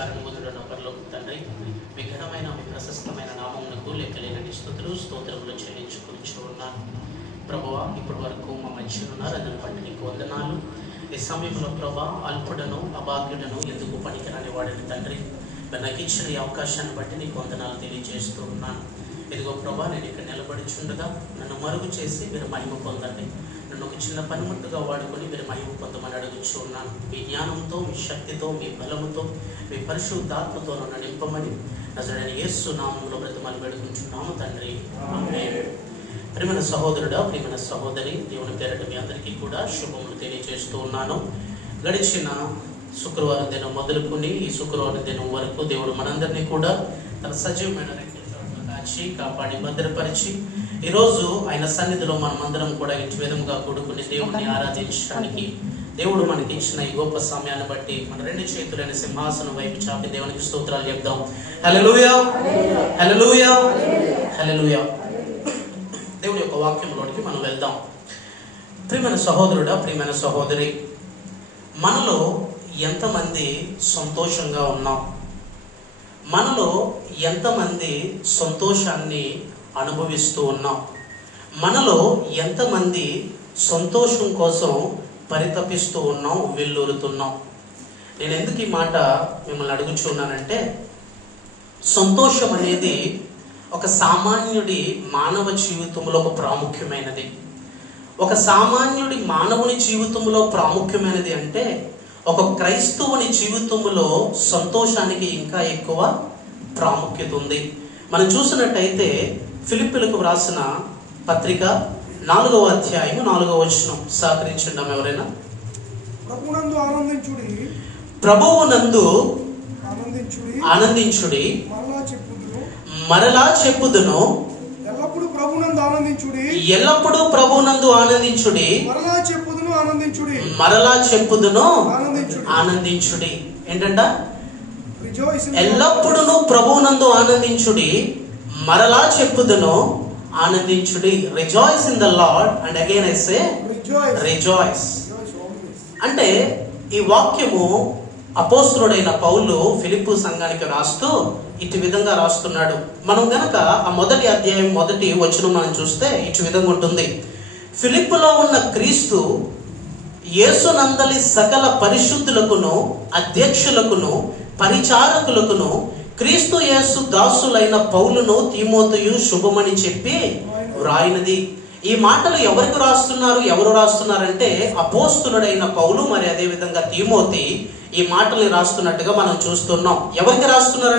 కారణముదుడన్న పరలోక తండ్రి, మీ ఘనమైన మీ ప్రశస్తమైన నామమునకు లెక్కలేనని స్తోత్రములు చెల్లించుకుంటూ ఉన్నాను. ప్రభువా, ఇప్పటి వరకు మా మధ్య ఉన్నారు, అదని బట్టి నీకు వందనాలు. ఈ సమయంలో ప్రభా, అల్పుడను అభాగ్యుడను ఎందుకు పనికిరాని వాడిని తండ్రి, నాకు ఇచ్చిన ఈ అవకాశాన్ని బట్టి నీకు వందనాలు తెలియజేస్తూ ఉన్నాను. ఇదిగో ప్రభా, నేను ఇక్కడ నిలబడిచుండగా నన్ను మరుగు చేసి మీరు మహిమ పొందండి. నన్ను ఒక చిన్న పనిముట్టుగా వాడుకొని మీరు మహిమ పొందమని అడుగుచూ ఉన్నాను. మీ జ్ఞానంతో, మీ శక్తితో, మీ బలముతో, మీ పరిశుద్ధాత్మతో నన్ను నింపమని నజరేయుడైన యేసు నామములో బ్రతిమాలి వేడుకుంటున్నాము తండ్రి, ఆమేన్. ప్రియమైన సహోదరుడా, ప్రియమైన సహోదరి, దేవుని పేరట మీ అందరికీ కూడా శుభములు తెలియజేస్తూ ఉన్నాను. గడిచిన శుక్రవారం దినం మొదలుకొని ఈ శుక్రవారం దినం వరకు దేవుడు మనందరినీ కూడా తన సజీవమైన కాచి కాపాడి భద్రపరిచి ఈరోజు ఆయన సన్నిధిలో మనమందరం కూడా ఇంటి విధంగా కూడుకుని దేవుడిని ఆరాధించడానికి దేవుడు మనకి ఇచ్చిన ఈ గొప్ప సమయాన్ని బట్టి మన రెండు చేతులైన సింహాసనం వైపు చాపి దేవునికి స్తోత్రాలు చెప్దాం. హల్లెలూయా, హల్లెలూయా, హల్లెలూయా. దేవుడి యొక్క వాక్యంలోనికి మనం వెళ్దాం. ప్రియమైన సహోదరుడా, ప్రియమైన సహోదరి, మనలో ఎంతమంది సంతోషంగా ఉన్నాం? మనలో ఎంతమంది సంతోషాన్ని అనుభవిస్తూ ఉన్నాం? మనలో ఎంతమంది సంతోషం కోసం పరితపిస్తూ ఉన్నాం, వెల్లూరుతున్నాం? నేను ఎందుకు ఈ మాట మిమ్మల్ని అడుగుచున్నానంటే, సంతోషం అనేది ఒక సామాన్యుడి మానవ జీవితంలో ఒక ప్రాముఖ్యమైనది. ఒక సామాన్యుడి మానవుని జీవితంలో ప్రాముఖ్యమైనది అంటే, ఒక క్రైస్తవుని జీవితంలో సంతోషానికి ఇంకా ఎక్కువ ప్రాముఖ్యత ఉంది. మనం చూసినట్టయితే ఫిలిప్పీలకు వ్రాసిన పత్రిక 4వ అధ్యాయం 4వ వచనం సహకరించండి ఎవరైనా. ప్రభువునందు ఆనందించుడి, మరలా చెప్పుదును, ఎల్లప్పుడూ ప్రభువునందు ఆనందించుడి, మరలా చెప్పుదును ఆనందించుడి. ఏంటంట? ఎల్లప్పుడూ ప్రభువునందు ఆనందించుడి, మరలా చెప్పుదును ఆనందించుడి. Rejoice in the Lord, and again I say rejoice. అంటే ఈ వాక్యము అపోస్తలుడైన పౌలు ఫిలిప్పు సంఘానికి రాస్తూ ఇటు విధంగా రాస్తున్నాడు. మనం గనక ఆ మొదటి అధ్యాయం మొదటి వచనం మనం చూస్తే ఇటు విధంగా ఉంటుంది. ఫిలిప్పులో ఉన్న క్రీస్తు యేసునందలి సకల పరిశుద్ధులకును అధ్యక్షులకును పరిచారకులకును క్రీస్తు యేసు దాసులైన పౌలును తీమోతియు శుభమని చెప్పి వ్రాయినది. ఈ మాటలు ఎవరికి రాస్తున్నారు? ఎవరు రాస్తున్నారంటే అపోస్తలుడైన పౌలు, మరి అదే విధంగా తీమోతి ఈ మాటలు రాస్తున్నట్టుగా మనం చూస్తున్నాం. ఎవరికి రాస్తున్నారు?